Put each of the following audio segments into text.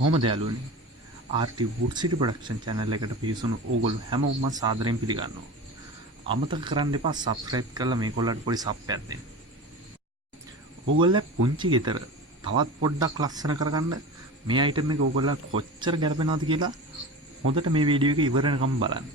කොහොමද යාළුවනේ? RT Wood City Production channel එකට පිවිසුණු ඕගොල්ලෝ හැමෝම මම සාදරයෙන් පිළිගන්නවා. අමතක කරන්න එපා subscribe කරලා මේගොල්ලන්ට පොඩි සප්පයක් දෙන්න. ඕගොල්ලෝ පුංචි ගෙදර තවත් පොඩ්ඩක් ලස්සන කරගන්න මේ item එක ඕගොල්ලෝ කොච්චර ගැලපෙනවද කියලා හොඳට මේ වීඩියෝ එක ඉවර වෙනකම් බලන්න.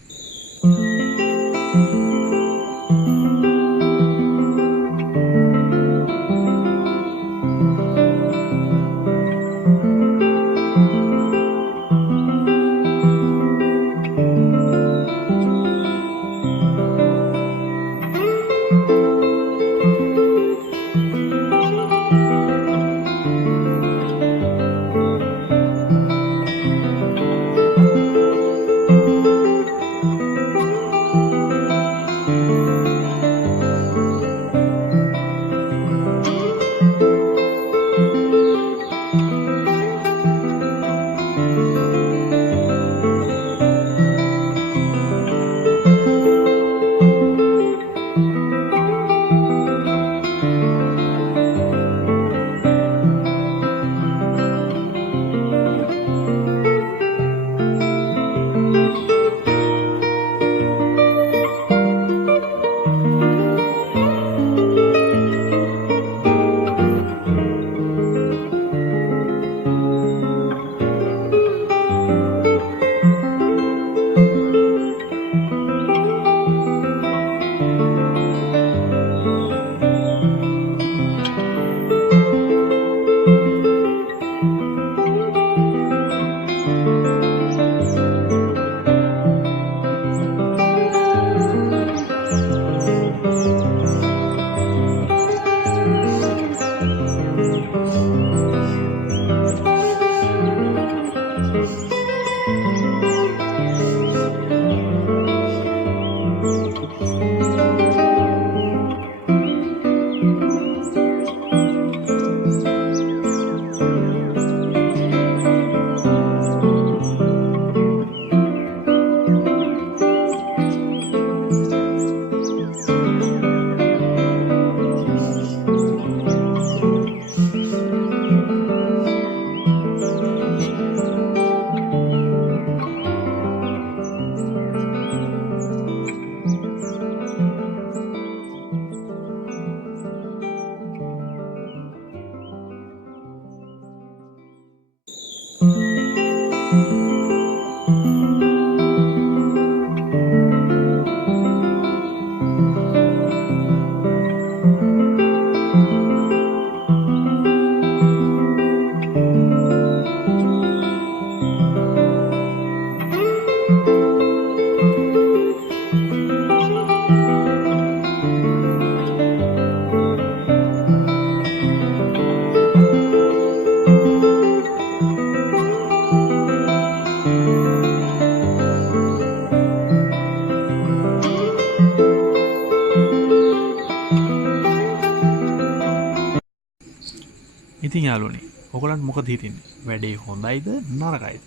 ඉතින් යාළුවනේ ඔයගලන්ට මොකද හිතෙන්නේ? වැඩේ හොඳයිද නරකයිද?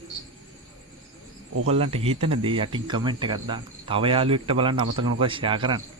ඔයගලන්ට හිතන දේ යටින් කමෙන්ට් එකක් දාන්න. තව යාළුවෙක්ට බලන්න අමතක නොකර ෂෙයා කරන්න.